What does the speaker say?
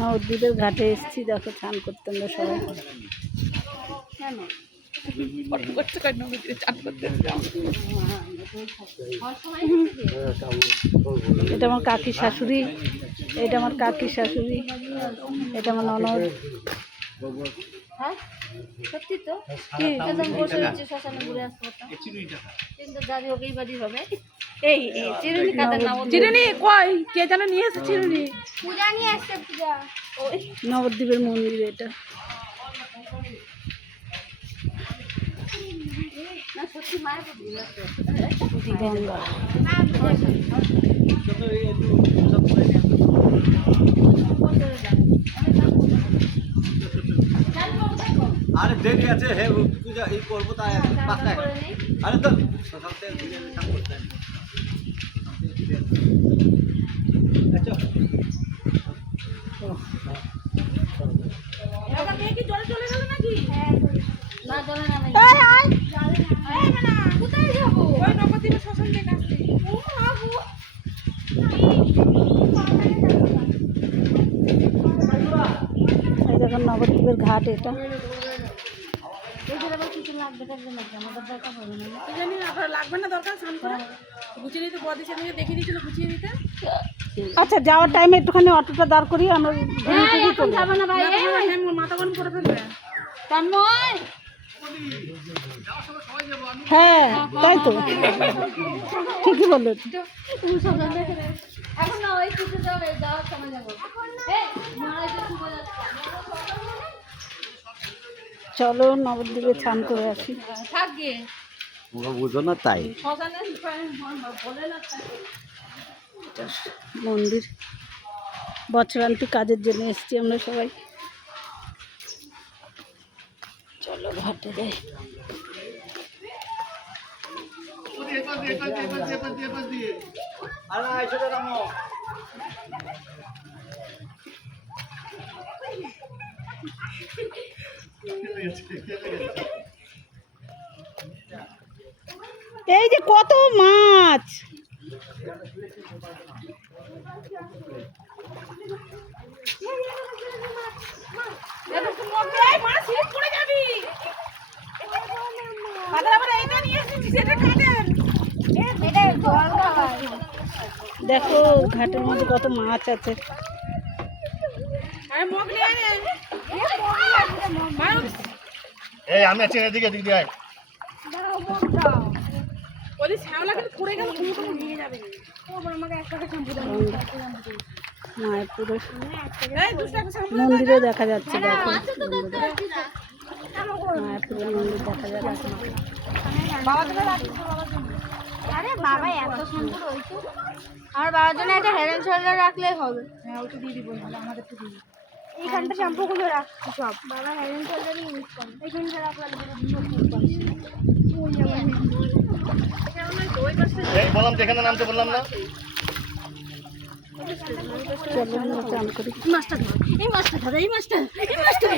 নবদ্বীপের ঘাটে এসেছি, দেখো স্নান করতে আমরা সবাই। এটা আমার কাকি শাশুড়ি, এটা আমার কাকি শাশুড়ি, এটা আমার ননদ। সত্যি তো কি বসে রয়েছে শ্মশানে ঘুরে আসতে পারতাম, কিন্তু দাদি ওকেই বাড়ি হবে। এই চিরুনি কাদের নাম? চিরুনি কই কে যেন নিয়ে এসেছে চিরুনি? পূজা নিয়ে আসছে, পূজা। ওই নবদ্বীপের মন্দির এটা। না সত্যি মায়ের গঙ্গা। আরে দেরি আছে হে পূজা এই করবো তাই পাক্কায়। আরে তো সকাল থেকে ঘুরে কাম করতে হবে। আচ্ছা এটা মেয়ে কি জলে চলে গেল নাকি? না চলে না ভাই। এই আয় এই না কোথায় যাবো? ওই নবদ্বীপের শ্মশান থেকে আসছি। ও বাবু এই দেখুন নবদ্বীপের ঘাট এটা। এদের আবার কিছু লাগবে টাকবে নাকি? আমাদের দরকার হবে না। কি জানি আপনার লাগবে না, দরকার স্নান করে গুছিয়ে দিতে বদি সেদিকে দেখিয়ে দিয়েছিল গুছিয়ে দিতে। আচ্ছা যাওয়ার টাইমে একটুখানি অটোটা দাঁড় করি আমরা। এখন যাবে না ভাই। মাথা গরম করে ফেলবে। তন্ময় হ্যাঁ তাই তো, ঠিকই বললো। এখন না ওই কিছু যাবে, যাওয়ার সময় যাবো। এই মহারাজ শুভ যাত্রা চলো নবদ্বীপে স্নান করে আসি। থাকবে তোমরা বুঝো না তাই। শ্মশানে বলে না এটা মন্দির, বছরান্তি কাজের জন্য এসেছি আমরা সবাই। চলো ঘাটে যাই। আরে আইছো তো নামো। এই যে কত মাছ, দেখো ঘাটের মধ্যে কত মাছ আছে। এই আমি আছি এদিকে দিদি আয়। মায়াপুরের মন্দিরও দেখা যাচ্ছে, দেখো মায়াপুরের মন্দির দেখা যাচ্ছে। আরে বাবা এত সুন্দর হয়েছে। আমার বাবার জন্য একটা হেড এন্ড শোল্ডার রাখলেই হবে। হ্যাঁ ওটা দিয়ে দিব, আমাদের তো দিয়ে। এইখানটা শ্যাম্পুগুলো রাখছি সব। বাবা হেড এন্ড শোল্ডারই ইউজ করে। এইখানটা রাখলে এই বললাম যেখানে নামতে বললাম না। চলো আমরা চান করি। মাছটা ধর, এই মাছটা ধর, এই মাছটা, এই মাছটা